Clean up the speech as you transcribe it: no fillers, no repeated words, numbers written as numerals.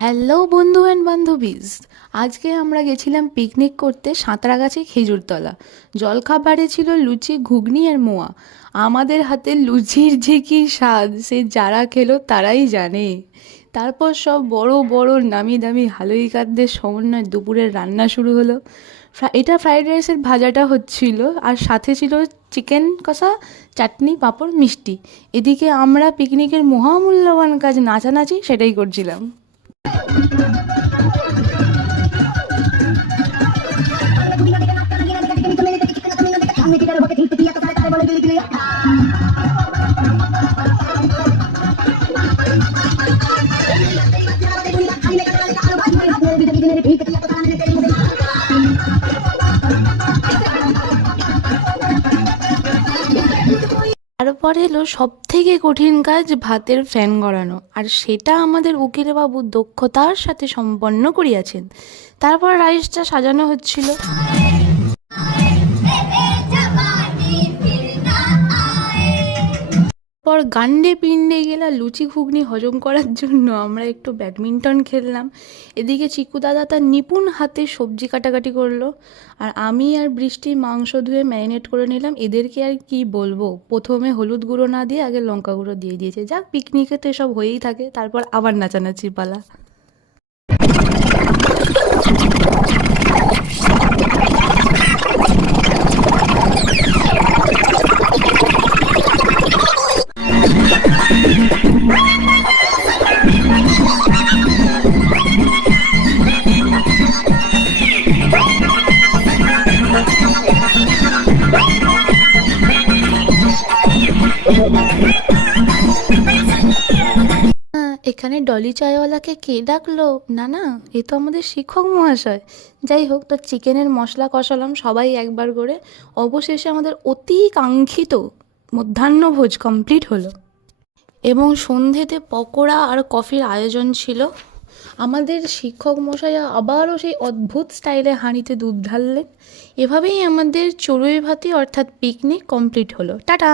Hello বন্ধু and বান্ধবীজ, আজকে আমরা গেছিলাম পিকনিক করতে সাঁতরাগাছি খেজুরতলা। জলখাবারে ছিল লুচি, ঘুগনি আর মোয়া। আমাদের হাতে লুচির যে কী স্বাদ, সে যারা খেলো তারাই জানে। তারপর সব বড় বড় নামি দামি হালুইকারদের সমন্বয়ে দুপুরের রান্না শুরু হলো। এটা ফ্রাইড রাইসের ভাজাটা হচ্ছিল, আর সাথে ছিল চিকেন কষা, চাটনি, পাঁপড়, মিষ্টি। এদিকে আমরা পিকনিকের মহামূল্যবান কাজ নাচানাচি সেটাই করছিলাম। তারপরে এলো সব থেকে কঠিন কাজ, ভাতের ফ্যান গড়ানো, আর সেটা আমাদের উকিলবাবু দক্ষতার সাথে সম্পন্ন করিয়াছেন। তারপর রাইসটা সাজানো হচ্ছিল। পর গান্ডে পিণ্ডে গেলা লুচি ঘুগনি হজম করার জন্য আমরা একটু ব্যাডমিন্টন খেললাম। এদিকে চিকু দাদা তার নিপুণ হাতে সবজি কাটাকাটি করলো, আর আমি আর বৃষ্টি মাংস ধুয়ে ম্যারিনেট করে নিলাম। এদেরকে আর কি বলবো, প্রথমে হলুদ গুঁড়ো না দিয়ে আগে লঙ্কা গুঁড়ো দিয়ে দিয়েছে। যাক, পিকনিকে তো এসব হয়েই থাকে। তারপর আবার নাচানাচির পালা। হ্যাঁ, এখানে ডলি চায়ওয়ালাকে কে ডাকলো? না না, এ তো আমাদের শিক্ষক মহাশয়। যাই হোক, তো চিকেনের মশলা কষালাম সবাই একবার করে। অবশেষে আমাদের অতি কাঙ্ক্ষিত মধ্যাহ্নভোজ কমপ্লিট হলো, এবং সন্ধেতে পকোড়া আর কফির আয়োজন ছিল। আমাদের শিক্ষক মশাই আবারও সেই অদ্ভুত স্টাইলে হাঁড়িতে দুধ ঢাললেন। এভাবেই আমাদের চড়ুই ভাতি অর্থাৎ পিকনিক কমপ্লিট হলো। টাটা।